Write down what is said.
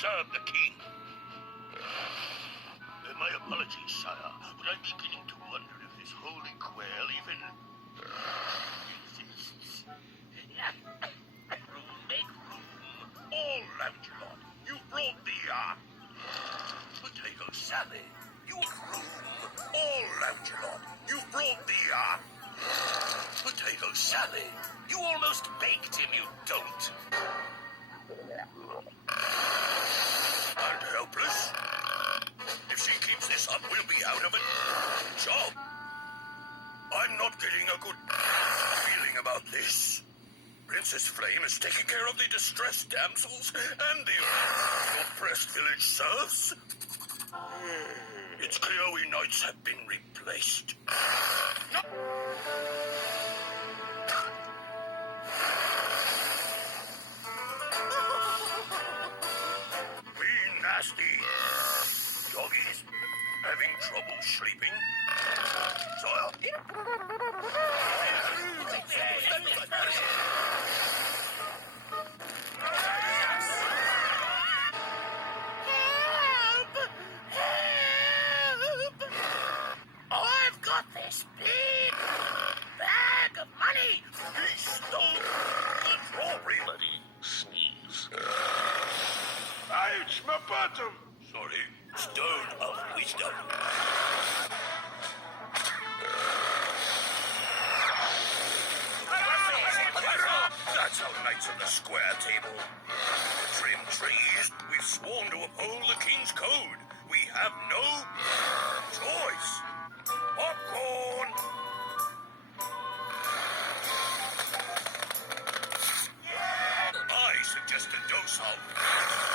serve the king. My apologies, sire, but I'm beginning to wonder if this holy quail even exists. Make room. All Lancelot, you brought the, potato salad. You make room. All Lancelot, you brought the, potato salad. You almost baked him, you don't. And helpless? If she keeps this up, we'll be out of it. So, I'm not getting a good feeling about this. Princess Flame is taking care of the distressed damsels and the oppressed village serfs. It's clear we knights have been replaced. No. We nasty doggies having trouble sleeping. So I've got this big bag of money. He stole the drawbridge. Bloody sneeze. It's my bottom. Sorry. Stone of wisdom. That's how knights of the square table. Trim trees, we've sworn to uphold the king's code. We have no choice. Popcorn! I suggest a dose of